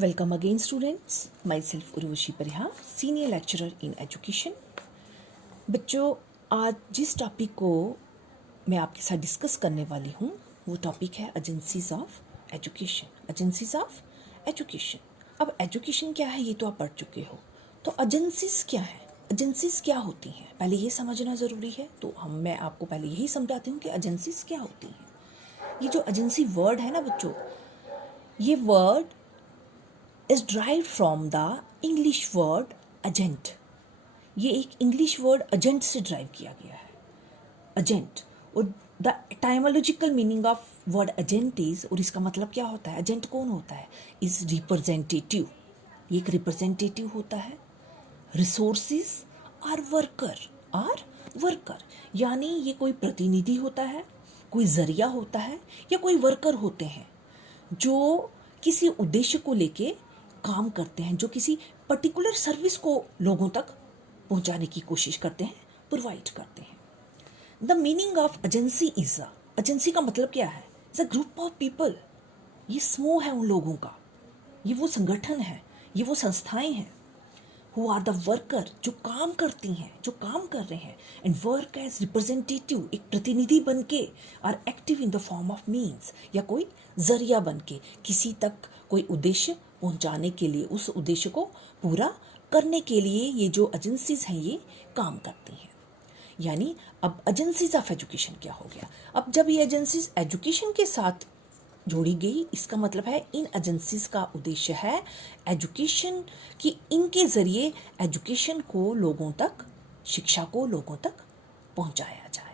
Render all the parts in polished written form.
Welcome again students, myself Urvashi Parihar, senior lecturer in education. बच्चों, आज जिस टॉपिक को मैं आपके साथ डिस्कस करने वाली हूँ वो टॉपिक है agencies of education. Agencies of education. अब एजुकेशन क्या है ये तो आप पढ़ चुके हो, तो एजेंसीज क्या है, एजेंसीज क्या होती हैं पहले ये समझना ज़रूरी है। तो मैं आपको पहले यही समझाती हूँ कि एजेंसीज क्या होती हैं। ये जो एजेंसी वर्ड है ना बच्चों, ये word is derived from the English word agent। ये एक इंग्लिश वर्ड एजेंट से ड्राइव किया गया है, एजेंट। और the etymological meaning of word agent is, और इसका मतलब क्या होता है, एजेंट कौन होता है, इज रिप्रेजेंटेटिव। ये एक रिप्रेजेंटेटिव होता है, रिसोर्सिस और वर्कर यानी ये कोई प्रतिनिधि होता है, कोई जरिया होता है या कोई वर्कर होते हैं जो किसी उद्देश्य को लेके काम करते हैं, जो किसी पर्टिकुलर सर्विस को लोगों तक पहुंचाने की कोशिश करते हैं, प्रोवाइड करते हैं। The meaning of agency is agency का मतलब क्या है, is a group of people. ये समूह है उन लोगों का, ये वो संगठन है, ये वो संस्थाएं हैं हु आर द वर्कर, जो काम करती हैं, जो काम कर रहे हैं, एंड वर्क एज रिप्रेजेंटेटिव, एक प्रतिनिधि बन के, और active in the form of means, या कोई जरिया बन के किसी तक कोई उद्देश्य पहुंचाने के लिए, उस उद्देश्य को पूरा करने के लिए ये जो एजेंसीज हैं ये काम करती हैं। यानी अब एजेंसीज ऑफ एजुकेशन क्या हो गया, अब जब ये एजेंसीज एजुकेशन के साथ जोड़ी गई, इसका मतलब है इन एजेंसीज का उद्देश्य है एजुकेशन, कि इनके जरिए एजुकेशन को लोगों तक, शिक्षा को लोगों तक पहुंचाया जाए।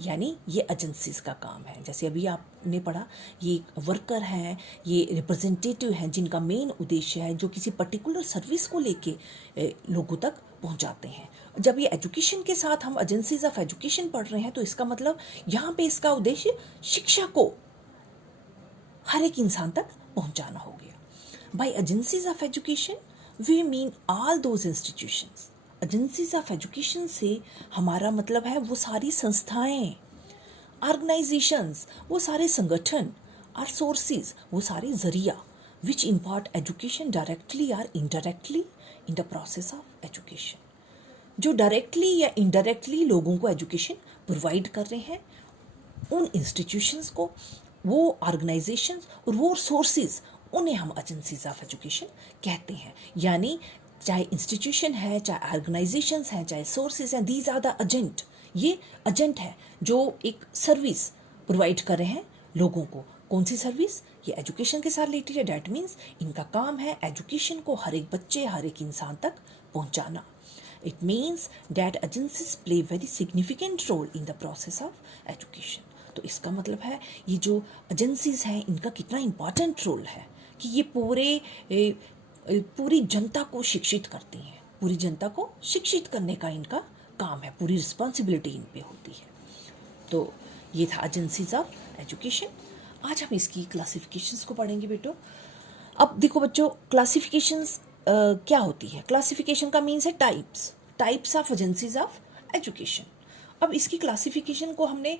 यानी ये एजेंसीज का काम है। जैसे अभी आपने पढ़ा, ये वर्कर हैं, ये रिप्रेजेंटेटिव हैं जिनका मेन उद्देश्य है जो किसी पर्टिकुलर सर्विस को लेके लोगों तक पहुंचाते हैं। जब ये एजुकेशन के साथ हम एजेंसीज ऑफ एजुकेशन पढ़ रहे हैं तो इसका मतलब यहाँ पे इसका उद्देश्य शिक्षा को हर एक इंसान तक पहुंचाना हो गया। By agencies of education we mean all those institutions. Agencies of education से हमारा मतलब है वो सारी संस्थाएं, ऑर्गेनाइजेशंस, वो सारे संगठन, और सोर्सेज, वो सारे जरिया, विच इम्पार्ट एजुकेशन डायरेक्टली और indirectly in the process of education, जो डायरेक्टली या इनडायरेक्टली लोगों को एजुकेशन प्रोवाइड कर रहे हैं। उन इंस्टीट्यूशंस को, वो ऑर्गेनाइजेशंस और वो सोर्सेज, उन्हें हम एजेंसीज ऑफ एजुकेशन कहते हैं। यानी चाहे इंस्टीट्यूशन है, चाहे ऑर्गेनाइजेशंस हैं, चाहे सोर्सेज हैं, दीज आर द एजेंट। ये एजेंट है जो एक सर्विस प्रोवाइड कर रहे हैं लोगों को। कौन सी सर्विस, ये एजुकेशन के साथ रिलेटेड है। डैट मीन्स इनका काम है एजुकेशन को हर एक बच्चे, हर एक इंसान तक पहुंचाना। It means that agencies play very significant role in the process of education. तो इसका मतलब है ये जो एजेंसीज हैं इनका कितना इम्पॉर्टेंट रोल है कि ये पूरी जनता को शिक्षित करती हैं, पूरी जनता को शिक्षित करने का इनका काम है, पूरी रिस्पॉन्सिबिलिटी इन पे होती है। तो ये था एजेंसीज ऑफ एजुकेशन। आज हम इसकी क्लासिफिकेशंस को पढ़ेंगे बेटो। अब देखो बच्चों, क्लासिफिकेशंस क्या होती है। क्लासिफिकेशन का मीन्स है types of agencies of education. अब इसकी क्लासिफिकेशन को हमने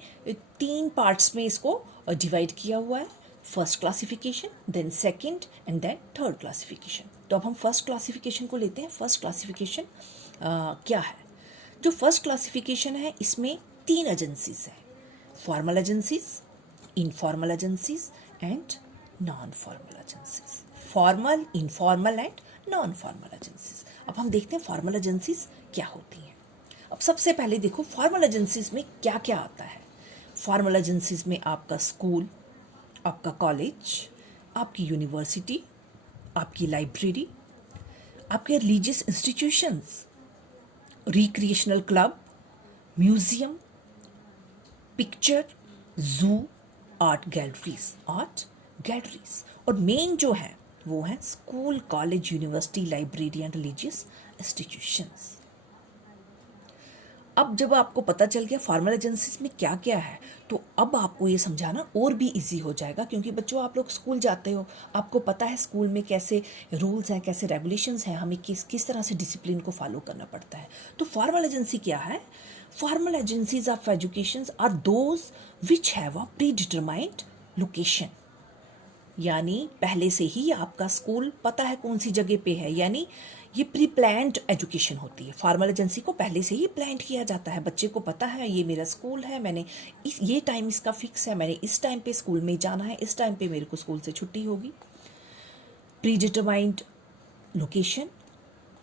3 पार्ट्स में इसको डिवाइड किया हुआ है। First classification, then second and then third classification. तो अब हम फर्स्ट क्लासिफिकेशन को लेते हैं। फर्स्ट क्लासिफिकेशन क्या है, जो फर्स्ट क्लासिफिकेशन है इसमें 3 एजेंसीज हैं, formal agencies, informal agencies and non formal agencies. Formal, informal and non formal agencies. अब हम देखते हैं फॉर्मल एजेंसीज क्या होती हैं। अब सबसे पहले देखो फॉर्मल एजेंसीज में क्या क्या आता है। फॉर्मल एजेंसीज में आपका स्कूल, आपका कॉलेज, आपकी यूनिवर्सिटी, आपकी लाइब्रेरी, आपके religious institutions, recreational club, museum, picture, जू, आर्ट गैलरीज। और मेन जो है वो है school, college, university, library and religious institutions. अब जब आपको पता चल गया फॉर्मल एजेंसीज में क्या क्या है, तो अब आपको ये समझाना और भी इजी हो जाएगा, क्योंकि बच्चों आप लोग स्कूल जाते हो, आपको पता है स्कूल में कैसे रूल्स हैं, कैसे रेगुलेशंस हैं, हमें किस तरह से डिसिप्लिन को फॉलो करना पड़ता है। तो फॉर्मल एजेंसी क्या है, formal agencies of education are those which have a predetermined location. यानी पहले से ही आपका स्कूल पता है कौन सी जगह पे है, यानी ये प्री प्लान्ड एजुकेशन होती है। फॉर्मल एजेंसी को पहले से ही प्लान किया जाता है, बच्चे को पता है ये मेरा स्कूल है, मैंने ये टाइम इसका फिक्स है, मैंने इस टाइम पे स्कूल में जाना है, इस टाइम पे मेरे को स्कूल से छुट्टी होगी। प्री डिटरमाइंड लोकेशन,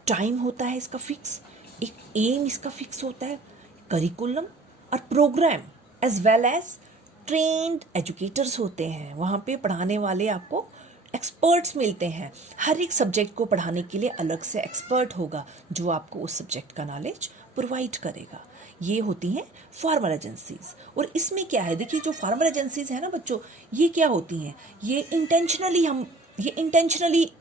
टाइम होता है इसका फिक्स, एक एम इसका फिक्स होता है, करिकुलम और programme as well as trained educators होते हैं। वहाँ पे पढ़ाने वाले आपको एक्सपर्ट्स मिलते हैं। हर एक सब्जेक्ट को पढ़ाने के लिए अलग से एक्सपर्ट होगा जो आपको उस सब्जेक्ट का नॉलेज प्रोवाइड करेगा। ये होती हैं फॉर्मल एजेंसीज। और इसमें क्या है, देखिए जो फॉर्मल एजेंसीज है ना बच्चों, ये क्या होती हैं, ये इंटेंशनली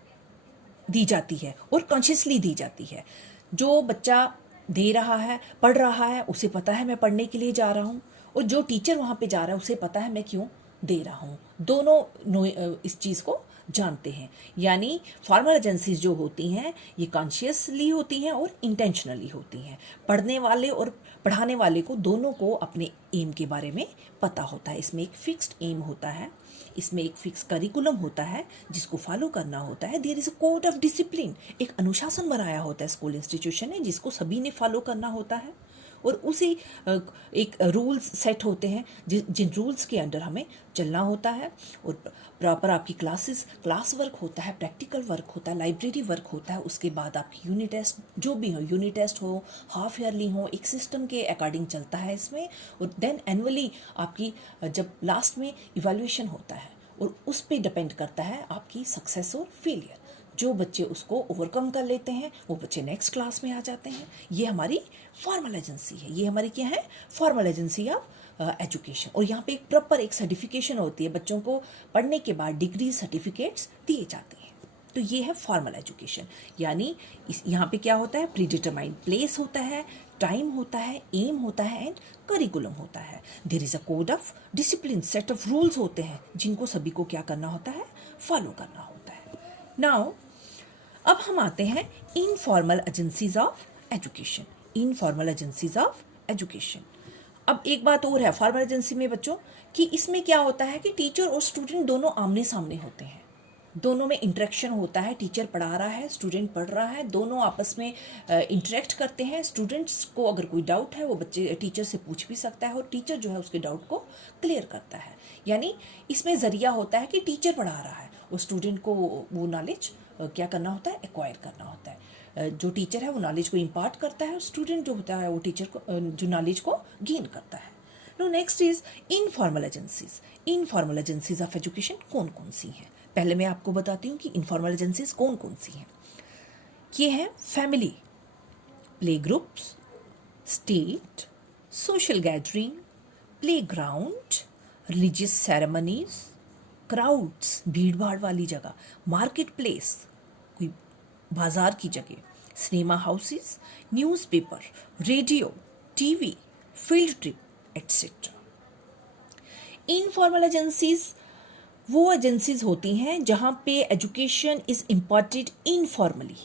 दी जाती है और कॉन्शियसली दी जाती है। जो बच्चा दे रहा है, पढ़ रहा है, उसे पता है मैं पढ़ने के लिए जा रहा हूँ, और जो टीचर वहाँ पे जा रहा है उसे पता है मैं क्यों दे रहा हूँ। दोनों इस चीज़ को जानते हैं। यानी फॉर्मल एजेंसीज जो होती हैं ये कॉन्शियसली होती हैं और इंटेंशनली होती हैं। पढ़ने वाले और पढ़ाने वाले को दोनों को अपने एम के बारे में पता होता है। इसमें एक फिक्स्ड एम होता है, इसमें एक फिक्स करिकुलम होता है जिसको फॉलो करना होता है। There is a code of discipline, एक अनुशासन बनाया होता है स्कूल इंस्टीट्यूशन ने जिसको सभी ने फॉलो करना होता है। और उसी एक रूल्स सेट होते हैं जिन रूल्स के अंडर हमें चलना होता है। और प्रॉपर आपकी क्लास वर्क होता है, प्रैक्टिकल वर्क होता है, लाइब्रेरी वर्क होता है। उसके बाद आपकी यूनिट टेस्ट जो भी हो, यूनिट टेस्ट हो, हाफ ईयरली हो, एक सिस्टम के अकॉर्डिंग चलता है इसमें। और देन एनुअली आपकी जब लास्ट में इवैल्यूएशन होता है और उस पर डिपेंड करता है आपकी सक्सेस और फेलियर। जो बच्चे उसको ओवरकम कर लेते हैं वो बच्चे नेक्स्ट क्लास में आ जाते हैं। ये हमारी फॉर्मल एजेंसी है, ये हमारी क्या है, फॉर्मल एजेंसी ऑफ एजुकेशन। और यहाँ पे एक प्रॉपर एक सर्टिफिकेशन होती है, बच्चों को पढ़ने के बाद डिग्री सर्टिफिकेट्स दिए जाते हैं। तो ये है फॉर्मल एजुकेशन। यानी यहाँ पे क्या होता है, प्री डिटरमाइंड प्लेस होता है, टाइम होता है, एम होता है एंड करिकुलम होता है। There is a code of discipline, set of rules होते हैं जिनको सभी को क्या करना होता है, फॉलो करना होता है। नाउ अब हम आते हैं informal agencies of education. Informal agencies of education. अब एक बात और है फॉर्मल एजेंसी में बच्चों कि इसमें क्या होता है कि टीचर और स्टूडेंट दोनों आमने सामने होते हैं, दोनों में इंटरेक्शन होता है। टीचर पढ़ा रहा है, स्टूडेंट पढ़ रहा है, दोनों आपस में इंटरेक्ट करते हैं। स्टूडेंट्स को अगर कोई डाउट है वो बच्चे टीचर से पूछ भी सकता है और टीचर जो है उसके डाउट को क्लियर करता है। यानी इसमें जरिया होता है कि टीचर पढ़ा रहा है और स्टूडेंट को वो नॉलेज क्या करना होता है, एक्वायर करना होता है। जो टीचर है वो नॉलेज को इम्पार्ट करता है और स्टूडेंट जो होता है वो टीचर को जो नॉलेज को गेन करता है। No next is informal agencies. Informal agencies of education कौन कौन सी हैं? पहले मैं आपको बताती हूँ कि इनफॉर्मल एजेंसीज कौन कौन सी हैं। ये है family, play groups, state, social gathering, play ground, religious ceremonies, crowds, भीड़ भाड़ वाली जगह, मार्केट प्लेस, कोई बाजार की जगह, cinema houses, newspaper, radio, TV, field trip etcetera. Informal agencies वो एजेंसीज होती हैं जहाँ पे एजुकेशन इज इम्पार्टेड इनफॉर्मली,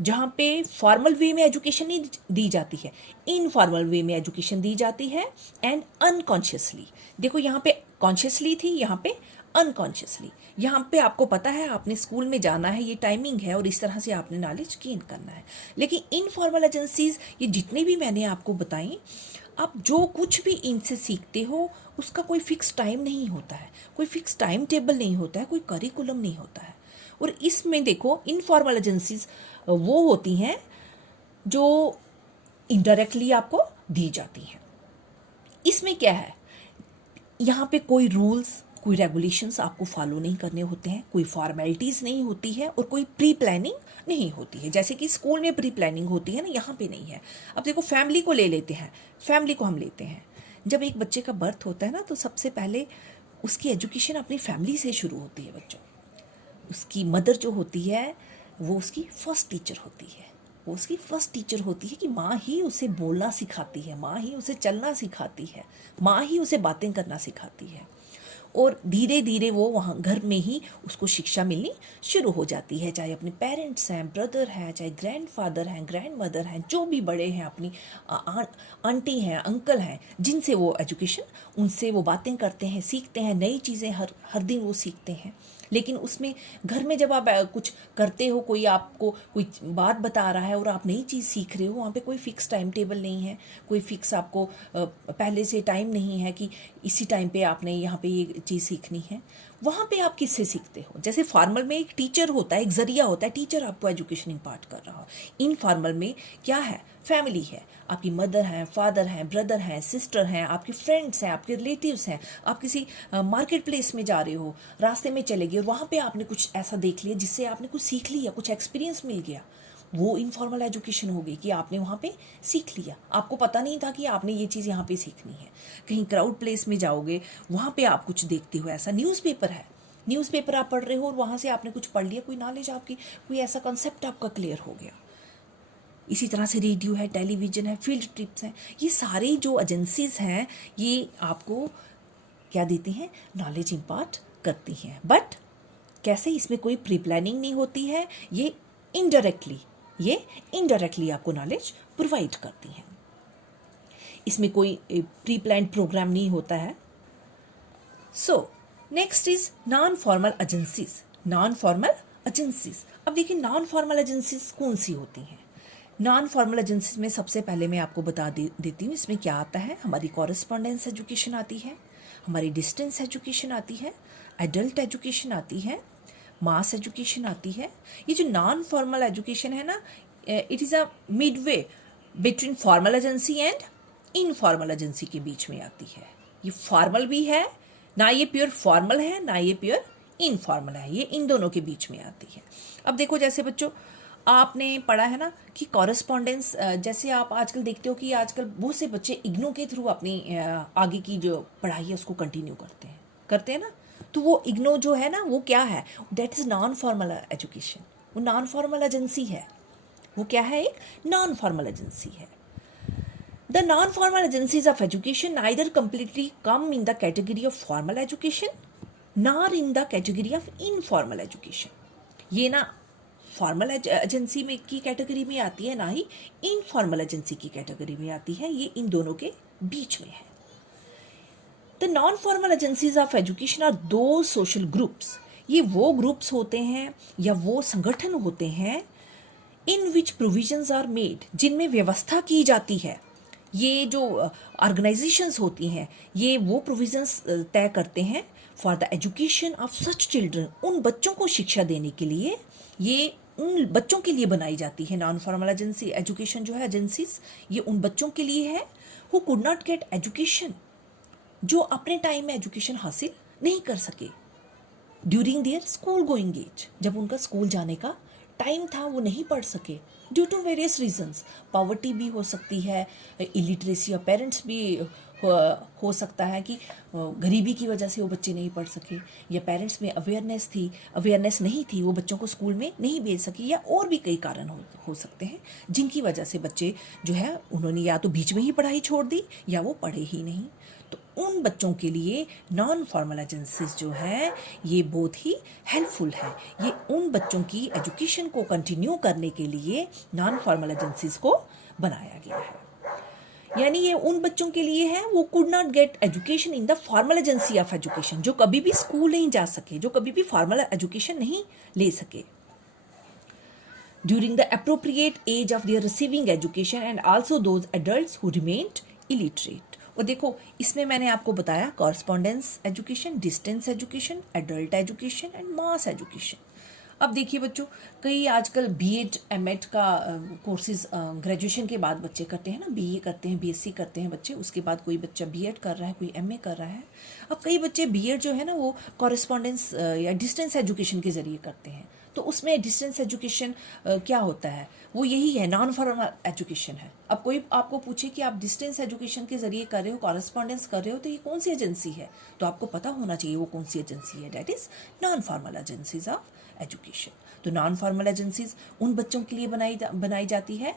जहाँ पे फॉर्मल वे में एजुकेशन नहीं दी जाती है, इनफॉर्मल वे में एजुकेशन दी जाती है एंड अनकॉन्शियसली। देखो यहाँ पे कॉन्शियसली थी, यहाँ पे अनकॉन्शियसली। यहाँ पे आपको पता है आपने स्कूल में जाना है, ये टाइमिंग है और इस तरह से आपने नॉलेज गेन करना है। लेकिन इनफॉर्मल एजेंसीज ये जितने भी मैंने आपको बताई, आप जो कुछ भी इनसे सीखते हो उसका कोई फिक्स टाइम नहीं होता है, कोई फिक्स टाइम टेबल नहीं होता है, कोई करिकुलम नहीं होता है। और इसमें देखो इनफॉर्मल एजेंसीज वो होती हैं जो इनडायरेक्टली आपको दी जाती हैं। इसमें क्या है, यहाँ पे कोई रूल्स, कोई रेगुलेशंस आपको फॉलो नहीं करने होते हैं, कोई फॉर्मेलिटीज़ नहीं होती है और कोई प्री प्लानिंग नहीं होती है। जैसे कि स्कूल में प्री प्लानिंग होती है ना, यहाँ पे नहीं है। अब देखो फैमिली को ले लेते हैं, फैमिली को हम लेते हैं। जब एक बच्चे का बर्थ होता है ना तो सबसे पहले उसकी एजुकेशन अपनी फैमिली से शुरू होती है बच्चों। उसकी मदर जो होती है वो उसकी फर्स्ट टीचर होती है, वो उसकी फर्स्ट टीचर होती है कि माँ ही उसे बोलना सिखाती है, माँ ही उसे चलना सिखाती है, माँ ही उसे बातें करना सिखाती है। और धीरे धीरे वो वहाँ घर में ही उसको शिक्षा मिलनी शुरू हो जाती है, चाहे अपने पेरेंट्स हैं, ब्रदर हैं, चाहे ग्रैंडफादर हैं, ग्रैंड मदर हैं, जो भी बड़े हैं, अपनी आंटी हैं, अंकल हैं, जिनसे वो एजुकेशन, उनसे वो बातें करते हैं, सीखते हैं, नई चीज़ें हर दिन वो सीखते हैं। लेकिन उसमें घर में जब आप कुछ करते हो, कोई आपको कोई बात बता रहा है और आप नई चीज़ सीख रहे हो, वहाँ पे कोई फिक्स टाइम टेबल नहीं है, कोई फिक्स आपको पहले से टाइम नहीं है कि इसी टाइम पे आपने यहाँ पे ये चीज़ सीखनी है। वहाँ पे आप किससे सीखते हो? जैसे फॉर्मल में एक टीचर होता है, एक जरिया होता है, टीचर आपको एजुकेशन इम्पार्ट कर रहा हो। इनफॉर्मल में क्या है? फैमिली है, आपकी मदर हैं, फादर हैं, ब्रदर हैं, सिस्टर हैं, आपके फ्रेंड्स हैं, आपके रिलेटिव्स हैं। आप किसी मार्केट प्लेस में जा रहे हो, रास्ते में चले गए और वहाँ पे आपने कुछ ऐसा देख लिया जिससे आपने कुछ सीख लिया, कुछ एक्सपीरियंस मिल गया, वो इनफॉर्मल एजुकेशन हो गई कि आपने वहाँ पे सीख लिया। आपको पता नहीं था कि आपने ये चीज़ यहाँ पे सीखनी है। कहीं क्राउड प्लेस में जाओगे, वहाँ पे आप कुछ देखते हो, ऐसा न्यूज़पेपर है, न्यूज़पेपर आप पढ़ रहे हो और वहाँ से आपने कुछ पढ़ लिया, कोई नॉलेज आपकी, कोई ऐसा कॉन्सेप्ट आपका क्लियर हो गया। इसी तरह से रेडियो है, टेलीविज़न है, फील्ड ट्रिप्स हैं, ये सारी जो एजेंसीज हैं ये आपको क्या देती हैं? नॉलेज इम्पार्ट करती हैं। बट कैसे? इसमें कोई प्री प्लानिंग नहीं होती है, ये इनडायरेक्टली आपको नॉलेज प्रोवाइड करती हैं। इसमें कोई प्री प्लान प्रोग्राम नहीं होता है। So next is non formal agencies. Non formal agencies, अब देखिए नॉन फॉर्मल एजेंसीज कौन सी होती हैं? नॉन फॉर्मल एजेंसीज में सबसे पहले मैं आपको बता देती हूँ इसमें क्या आता है। हमारी कॉरेस्पॉन्डेंस एजुकेशन आती है, हमारी डिस्टेंस एजुकेशन आती है, एडल्ट एजुकेशन आती है, मास एजुकेशन आती है। ये जो नॉन फॉर्मल एजुकेशन है ना, it is a Midway between formal agency and informal agency के बीच में आती है। ये फॉर्मल भी है ना, ये प्योर फॉर्मल है ना, ये प्योर इनफॉर्मल है, ये इन दोनों के बीच में आती है। अब देखो जैसे बच्चों आपने पढ़ा है ना कि कॉरेस्पॉन्डेंस, जैसे आप आजकल देखते हो कि आजकल बहुत से बच्चे इग्नू के थ्रू अपनी आगे की जो पढ़ाई है उसको कंटिन्यू करते हैं ना। तो वो इग्नो जो है ना, वो क्या है? That is non formal education, वो नॉन फॉर्मल एजेंसी है। वो क्या है? एक नॉन फॉर्मल एजेंसी है। The non formal agencies of education neither completely come in the category of formal education nor in the category of informal education. ये ना formal agency में की कैटेगरी में आती है, ना ही इनफॉर्मल एजेंसी की कैटेगरी में आती है, ये इन दोनों के बीच में है। The non formal agencies of education are those social groups. ये वो ग्रुप्स होते हैं या वो संगठन होते हैं इन विच प्रोविजंस आर मेड, जिनमें व्यवस्था की जाती है। ये जो ऑर्गेनाइजेशंस होती हैं ये वो प्रोविजंस तय करते हैं for the education of such children, उन बच्चों को शिक्षा देने के लिए ये उन बच्चों के लिए बनाई जाती है। नॉन फॉर्मल एजेंसी एजुकेशन जो है एजेंसीज, ये उन बच्चों के लिए है who could not get education, जो अपने टाइम में एजुकेशन हासिल नहीं कर सके during their school going age, जब उनका स्कूल जाने का टाइम था वो नहीं पढ़ सके due to various reasons. Poverty भी हो सकती है, इलिटरेसी ऑफ पेरेंट्स भी हो सकता है कि गरीबी की वजह से वो बच्चे नहीं पढ़ सके, या पेरेंट्स में अवेयरनेस नहीं थी, वो बच्चों को स्कूल में नहीं भेज सके, या और भी कई कारण हो सकते हैं जिनकी वजह से बच्चे जो है उन्होंने या तो बीच में ही पढ़ाई छोड़ दी या वो पढ़े ही नहीं। तो उन बच्चों के लिए नॉन फॉर्मल एजेंसीज जो है ये बहुत ही हेल्पफुल है। ये उन बच्चों की एजुकेशन को कंटिन्यू करने के लिए नॉन फॉर्मल एजेंसीज को बनाया गया है। यानी ये उन बच्चों के लिए है वो could not get education in the formal agency of education, जो कभी भी स्कूल नहीं जा सके, जो कभी भी फॉर्मल एजुकेशन नहीं ले सके during the appropriate age of their receiving education and also those adults who remained illiterate. और देखो इसमें मैंने आपको बताया correspondence education, distance education, adult education and mass education. अब देखिए बच्चों, कई आजकल बीएड एमएड का कोर्सेज ग्रेजुएशन के बाद बच्चे करते हैं ना, बीए करते हैं, बीएससी करते हैं बच्चे, उसके बाद कोई बच्चा बीएड कर रहा है, कोई एमए कर रहा है। अब कई बच्चे बीएड जो है ना वो कॉरेस्पॉन्डेंस या डिस्टेंस एजुकेशन के ज़रिए करते हैं। तो उसमें डिस्टेंस एजुकेशन क्या होता है? वो यही है, नॉन फॉर्मल एजुकेशन है। अब कोई आपको पूछे कि आप डिस्टेंस एजुकेशन के जरिए कर रहे हो, कॉरेस्पॉन्डेंस कर रहे हो, तो ये कौन सी एजेंसी है? तो आपको पता होना चाहिए वो कौन सी एजेंसी है। That is non formal agencies of education. तो नॉन फॉर्मल एजेंसीज उन बच्चों के लिए बनाई जाती है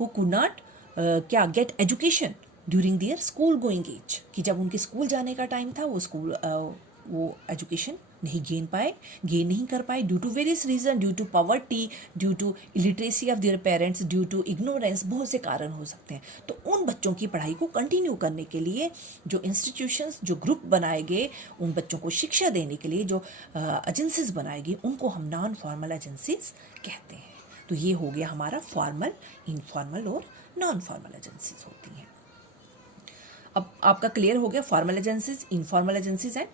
हु कुड नॉट क्या get education during their school going age, कि जब उनके स्कूल जाने का टाइम था वो एजुकेशन नहीं गेन नहीं कर पाए due to various reason, due to poverty, due to illiteracy of their parents, due to ignorance, बहुत से कारण हो सकते हैं। तो उन बच्चों की पढ़ाई को कंटिन्यू करने के लिए जो इंस्टीट्यूशंस, जो ग्रुप बनाए गए, उन बच्चों को शिक्षा देने के लिए जो एजेंसीज बनाए गए, उनको हम नॉन फॉर्मल एजेंसीज कहते हैं। तो ये हो गया हमारा फॉर्मल, इनफॉर्मल और नॉन फॉर्मल एजेंसीज होती हैं। अब आपका क्लियर हो गया formal agencies, informal agencies and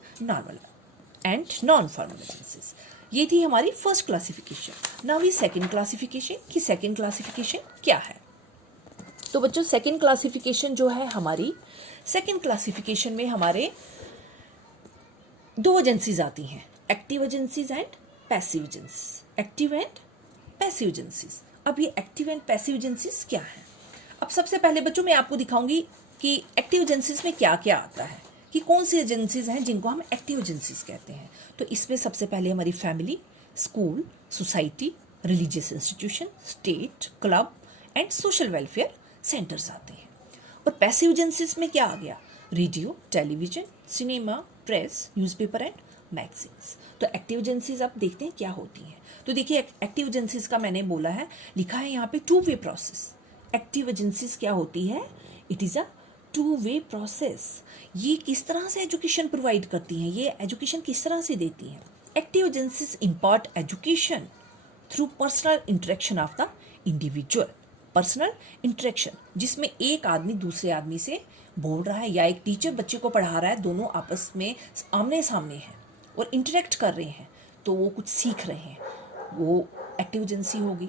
non formal agencies. ये थी हमारी फर्स्ट क्लासिफिकेशन। नाउ ये सेकंड क्लासिफिकेशन, कि सेकंड क्लासिफिकेशन क्या है। तो बच्चों सेकंड क्लासिफिकेशन जो है हमारी, सेकंड क्लासिफिकेशन में हमारे दो एजेंसीज आती हैं, active agencies and passive agencies. Active and passive agencies. अब ये एक्टिव एंड पैसिव एजेंसीज क्या है। अब सबसे पहले बच्चों मैं आपको दिखाऊंगी कि एक्टिव एजेंसीज में क्या क्या आता है, कि कौन सी एजेंसीज हैं जिनको हम एक्टिव एजेंसीज कहते हैं। तो इसमें सबसे पहले हमारी family, school, society, religious institution, state, club and social welfare centres आते हैं। और पैसिव एजेंसीज में क्या आ गया, radio, television, cinema, press, newspaper and magazines. तो एक्टिव एजेंसीज आप देखते हैं क्या होती हैं। तो देखिए एक्टिव एजेंसीज का मैंने बोला है, लिखा है यहाँ पे two way process. Active agencies क्या होती है, it is a two way process. ये किस तरह से एजुकेशन प्रोवाइड करती हैं, ये एजुकेशन किस तरह से देती हैं। Active agencies impart education through personal interaction of the individual. Personal interaction जिसमें एक आदमी दूसरे आदमी से बोल रहा है या एक टीचर बच्चे को पढ़ा रहा है, दोनों आपस में आमने सामने हैं और इंटरेक्ट कर रहे हैं, तो वो कुछ सीख रहे हैं, वो एक्टिव एजेंसी होगी।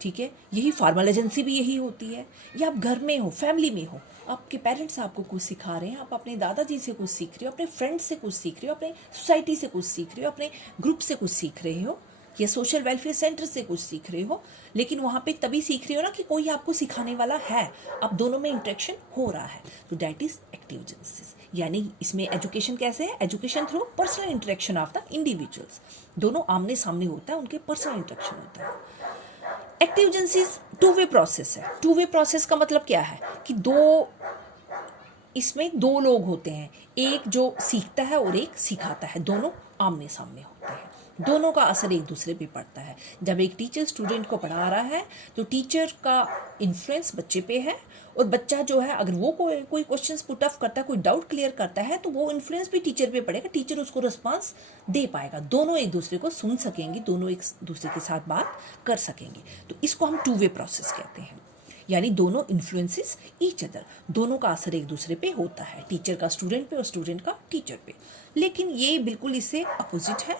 ठीक है, यही फॉर्मल एजेंसी भी यही होती है। या आप घर में हो, फैमिली में हो, आपके पेरेंट्स आपको कुछ सिखा रहे हैं, आप अपने दादाजी से कुछ सीख रहे हो, अपने फ्रेंड्स से कुछ सीख रहे हो, अपने सोसाइटी से कुछ सीख रहे हो, अपने ग्रुप से कुछ सीख रहे हो, या सोशल वेलफेयर सेंटर से कुछ सीख रहे हो, लेकिन वहाँ पे तभी सीख रहे हो ना कि कोई आपको सिखाने वाला है, अब दोनों में इंटरेक्शन हो रहा है, तो दैट इज एक्टिव एजेंसीज। यानी इसमें एजुकेशन कैसे है, education through personal interaction of the individuals, दोनों आमने सामने होता है, उनके पर्सनल इंटरेक्शन होता है। Active agencies two way process है। टू वे प्रोसेस का मतलब क्या है कि इसमें दो लोग होते हैं, एक जो सीखता है और एक सिखाता है, दोनों आमने सामने होते हैं, दोनों का असर एक दूसरे पे पड़ता है। जब एक टीचर स्टूडेंट को पढ़ा रहा है तो टीचर का इन्फ्लुएंस बच्चे पे है, और बच्चा जो है अगर वो कोई क्वेश्चंस पुट अप करता है, कोई डाउट क्लियर करता है, तो वो इन्फ्लुएंस भी टीचर पे पड़ेगा, टीचर उसको रिस्पांस दे पाएगा, दोनों एक दूसरे को सुन सकेंगे, दोनों एक दूसरे के साथ बात कर सकेंगे। तो इसको हम टू वे प्रोसेस कहते हैं, यानी दोनों इन्फ्लुएंसेस ईच अदर, दोनों का असर एक दूसरे पे होता है, टीचर का स्टूडेंट पे और स्टूडेंट का टीचर पे। लेकिन ये बिल्कुल इससे अपोजिट है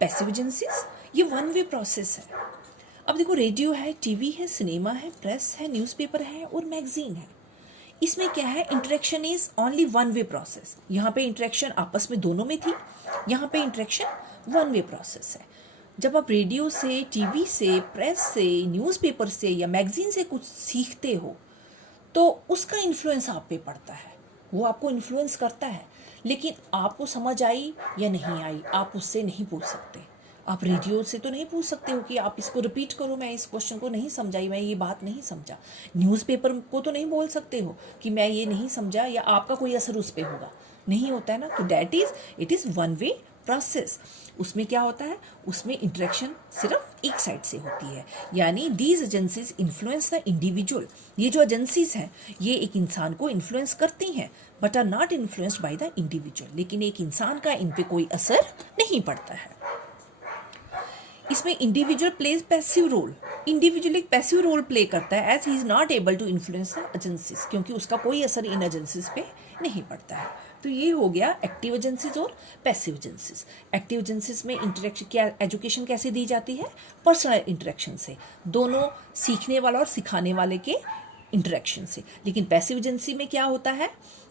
पैसिव एजेंसीज, ये वन वे प्रोसेस है। अब देखो रेडियो है, टीवी है, सिनेमा है, प्रेस है, न्यूज़पेपर है और मैगजीन है। इसमें क्या है, interaction is only one way process. यहाँ पे इंटरेक्शन आपस में दोनों में थी, यहाँ पे इंटरेक्शन वन वे प्रोसेस है। जब आप रेडियो से, टीवी से, प्रेस से, न्यूज़पेपर से या मैगजीन से कुछ सीखते हो तो उसका इन्फ्लुएंस आप पे पड़ता है, वो आपको इन्फ्लुएंस करता है, लेकिन आपको समझ आई या नहीं आई आप उससे नहीं पूछ सकते। आप रेडियो से तो नहीं पूछ सकते हो कि आप इसको रिपीट करो, मैं इस क्वेश्चन को नहीं समझाई, मैं ये बात नहीं समझा। न्यूज़पेपर को तो नहीं बोल सकते हो कि मैं ये नहीं समझा या आपका कोई असर उस पर होगा, नहीं होता है ना। तो that is, it is one way process. उसमें क्या होता है, उसमें इंटरेक्शन सिर्फ एक साइड से होती है, यानी these agencies influence the individual. ये जो एजेंसीज हैं ये एक इंसान को इन्फ्लुएंस करती हैं, but are not influenced by the individual. लेकिन एक इंसान का इन पे कोई असर नहीं पड़ता है। इसमें individual plays passive role, individual एक पैसिव रोल प्ले करता है as he is not able to influence the agencies, क्योंकि उसका कोई असर इन एजेंसीज पे नहीं पड़ता है। तो ये हो गया एक्टिव एजेंसीज और पैसिव एजेंसीज। एक्टिव एजेंसीज में इंटरेक्शन क्या, एजुकेशन कैसे दी जाती है, पर्सनल इंटरेक्शन से, दोनों सीखने वाला और सिखाने वाले के इंटरेक्शन से। लेकिन पैसिव एजेंसी में क्या होता है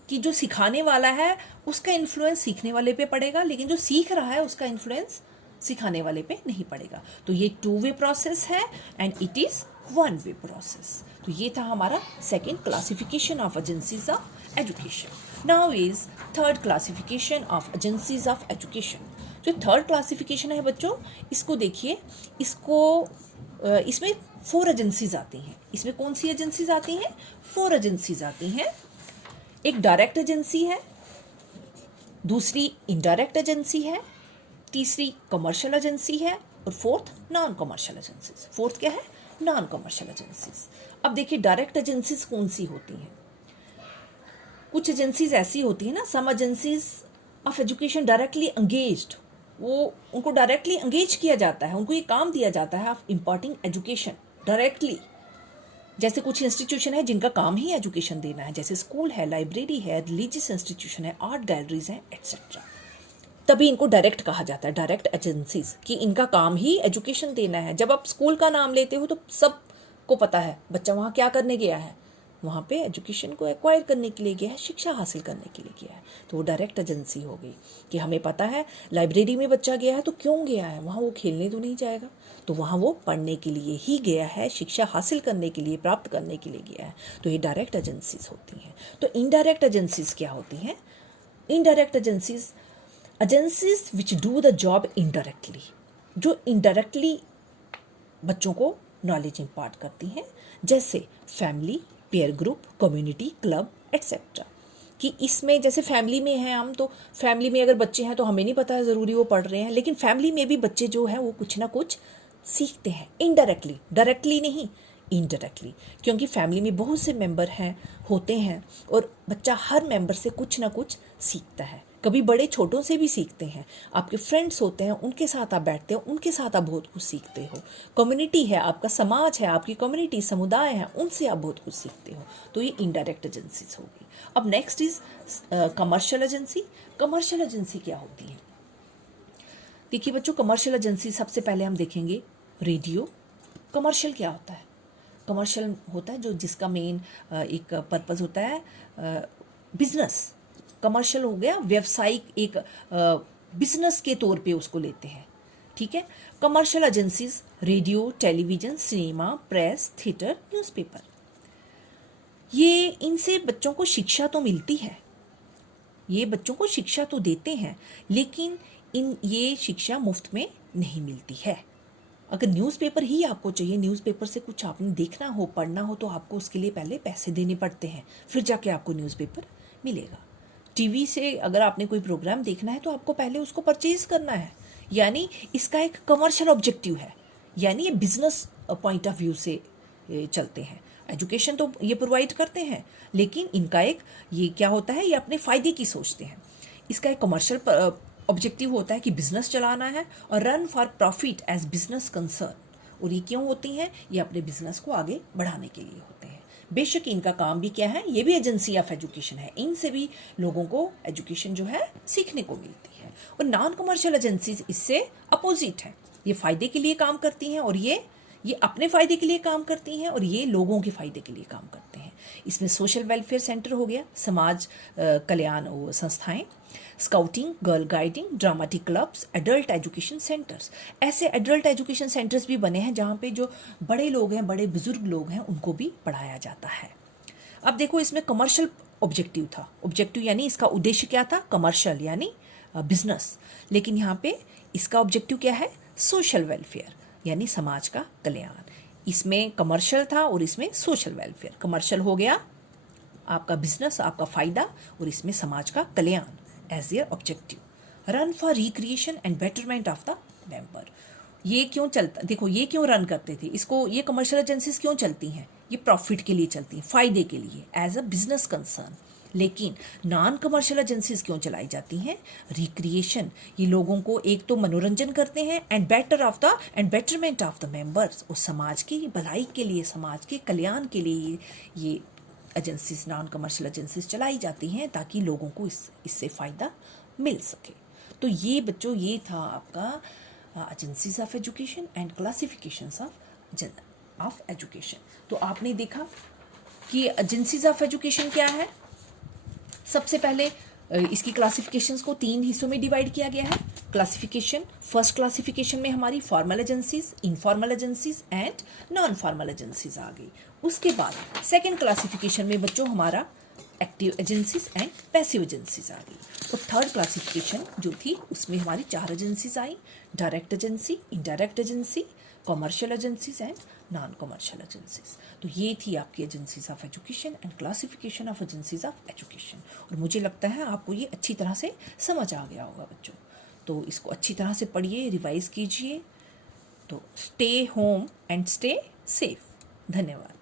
कि जो सिखाने वाला है उसका इन्फ्लुएंस सीखने वाले पे पड़ेगा, लेकिन जो सीख रहा है उसका इन्फ्लुएंस सिखाने वाले पे नहीं पड़ेगा। तो ये टू वे प्रोसेस है and it is one way process. तो ये था हमारा second classification of agencies of education. Now is third classification of agencies of education. जो थर्ड क्लासिफिकेशन है बच्चों, इसको देखिए, इसमें 4 एजेंसीज आती हैं। इसमें कौन सी एजेंसीज आती हैं, 4 एजेंसीज आती हैं। एक डायरेक्ट एजेंसी है, दूसरी इनडायरेक्ट एजेंसी है, तीसरी कमर्शियल एजेंसी है और fourth non commercial agencies. Fourth क्या है? Non commercial agencies. अब देखिए डायरेक्ट एजेंसीज कौन सी होती हैं। कुछ एजेंसीज ऐसी होती है ना, some agencies of education directly engaged, वो उनको डायरेक्टली एंगेज किया जाता है, उनको ये काम दिया जाता है ऑफ इम्पार्टिंग एजुकेशन डायरेक्टली। जैसे कुछ इंस्टीट्यूशन है जिनका काम ही एजुकेशन देना है, जैसे स्कूल है, लाइब्रेरी है, रिलीजियस इंस्टीट्यूशन है, आर्ट गैलरीज हैं, एट्सेट्रा। तभी इनको डायरेक्ट कहा जाता है, डायरेक्ट एजेंसीज, कि इनका काम ही एजुकेशन देना है। जब आप स्कूल का नाम लेते हो तो सबको पता है बच्चा वहाँ क्या करने गया है, वहाँ पे एजुकेशन को एक्वायर करने के लिए गया है, शिक्षा हासिल करने के लिए गया है, तो वो डायरेक्ट एजेंसी हो गई। कि हमें पता है लाइब्रेरी में बच्चा गया है तो क्यों गया है, वहाँ वो खेलने तो नहीं जाएगा, तो वहाँ वो पढ़ने के लिए ही गया है, शिक्षा हासिल करने के लिए, प्राप्त करने के लिए गया है, तो ये डायरेक्ट एजेंसीज होती हैं। तो इनडायरेक्ट एजेंसीज क्या होती हैं? Indirect agencies which do the job indirectly, जो इनडायरेक्टली बच्चों को नॉलेज इम्पार्ट करती हैं, जैसे family, peer group, community, club, etcetera. कि इसमें जैसे फैमिली में हैं हम, तो फैमिली में अगर बच्चे हैं तो हमें नहीं पता है ज़रूरी वो पढ़ रहे हैं, लेकिन फैमिली में भी बच्चे जो हैं वो कुछ ना कुछ सीखते हैं इनडायरेक्टली, डायरेक्टली नहीं, इनडायरेक्टली। क्योंकि फैमिली में बहुत से मेंबर हैं, होते हैं, और बच्चा हर मेंबर से कुछ ना कुछ सीखता है। कभी बड़े छोटों से भी सीखते हैं, आपके फ्रेंड्स होते हैं, उनके साथ आप बैठते हो, उनके साथ आप बहुत कुछ सीखते हो। कम्युनिटी है, आपका समाज है, आपकी कम्युनिटी, समुदाय है, उनसे आप बहुत कुछ सीखते हो, तो ये इनडायरेक्ट एजेंसीज होगी। अब next is commercial agency. Commercial agency क्या होती है? देखिए बच्चों, कमर्शियल एजेंसी सबसे पहले हम देखेंगे रेडियो। कमर्शियल क्या होता है? कमर्शियल होता है जो जिसका मेन एक पर्पस होता है बिजनेस। कमर्शियल हो गया व्यवसायिक, एक बिजनेस के तौर पे उसको लेते हैं, ठीक है। Commercial agencies radio, television, cinema, press, theatre, newspaper, ये इनसे बच्चों को शिक्षा तो मिलती है, ये बच्चों को शिक्षा तो देते हैं, लेकिन ये शिक्षा मुफ्त में नहीं मिलती है। अगर न्यूज़पेपर ही आपको चाहिए, न्यूज़पेपर से कुछ आपने देखना हो, पढ़ना हो, तो आपको उसके लिए पहले पैसे देने पड़ते हैं, फिर जाके आपको न्यूज़पेपर मिलेगा। टीवी से अगर आपने कोई प्रोग्राम देखना है तो आपको पहले उसको परचेज करना है, यानी इसका एक कमर्शियल ऑब्जेक्टिव है, यानी ये बिजनेस पॉइंट ऑफ व्यू से चलते हैं। एजुकेशन तो ये प्रोवाइड करते हैं, लेकिन इनका एक ये क्या होता है, ये अपने फ़ायदे की सोचते हैं। इसका एक कमर्शियल ऑब्जेक्टिव होता है कि बिजनेस चलाना है और run for profit as business concern. और ये क्यों होती हैं? ये अपने बिजनेस को आगे बढ़ाने के लिए होते हैं। बेशक इनका काम भी क्या है, ये भी एजेंसी ऑफ एजुकेशन है, इनसे भी लोगों को एजुकेशन जो है सीखने को मिलती है। और नॉन कमर्शियल एजेंसीज इससे अपोजिट है, ये फ़ायदे के लिए काम करती हैं, और ये अपने फ़ायदे के लिए काम करती हैं, और ये लोगों के फ़ायदे के लिए काम करते हैं। इसमें सोशल वेलफेयर सेंटर हो गया, समाज कल्याण संस्थाएं, scouting, girl guiding, dramatic clubs, adult education centres. ऐसे एडल्ट एजुकेशन सेंटर्स भी बने हैं जहाँ पे जो बड़े लोग हैं, बड़े बुजुर्ग लोग हैं, उनको भी पढ़ाया जाता है। अब देखो, इसमें कमर्शियल ऑब्जेक्टिव था, ऑब्जेक्टिव यानी इसका उद्देश्य क्या था, कमर्शियल यानी बिजनेस, लेकिन यहाँ पे इसका ऑब्जेक्टिव क्या है, सोशल वेलफेयर यानी समाज का कल्याण। इसमें कमर्शियल था और इसमें सोशल वेलफेयर। कमर्शियल हो गया आपका बिजनेस, आपका फायदा, और इसमें समाज का कल्याण as their objective. Run for recreation and betterment of the member. ये क्यों चलता, देखो ये क्यों रन करते थे इसको, ये कमर्शियल एजेंसीज क्यों चलती हैं, ये प्रॉफिट के लिए चलती हैं, फायदे के लिए, एज अ बिजनेस कंसर्न। लेकिन नॉन कमर्शियल एजेंसीज क्यों चलाई जाती हैं, रिक्रिएशन, ये लोगों को एक तो मनोरंजन करते हैं, and betterment of the members, और समाज की भलाई के लिए, समाज के कल्याण के लिए ये एजेंसीज, नॉन कमर्शियल एजेंसीज चलाई जाती हैं, ताकि लोगों को इससे फ़ायदा मिल सके। तो ये बच्चों, ये था आपका agencies of education and classifications of education. तो आपने देखा कि एजेंसीज ऑफ एजुकेशन क्या है। सबसे पहले इसकी क्लासिफिकेशंस को 3 हिस्सों में डिवाइड किया गया है। क्लासिफिकेशन, फर्स्ट क्लासिफिकेशन में हमारी formal agencies, informal agencies and non formal agencies आ गई। उसके बाद सेकंड क्लासिफिकेशन में बच्चों हमारा active agencies and passive agencies आ गई। और थर्ड क्लासिफिकेशन जो थी उसमें हमारी 4 एजेंसीज आई, direct agency, indirect agency, commercial agencies and non commercial agencies. तो ये थी आपकी agencies of education and classification of agencies of education. और मुझे लगता है आपको ये अच्छी तरह से समझ आ गया होगा बच्चों। तो इसको अच्छी तरह से पढ़िए, रिवाइज कीजिए। तो stay home and stay safe. धन्यवाद।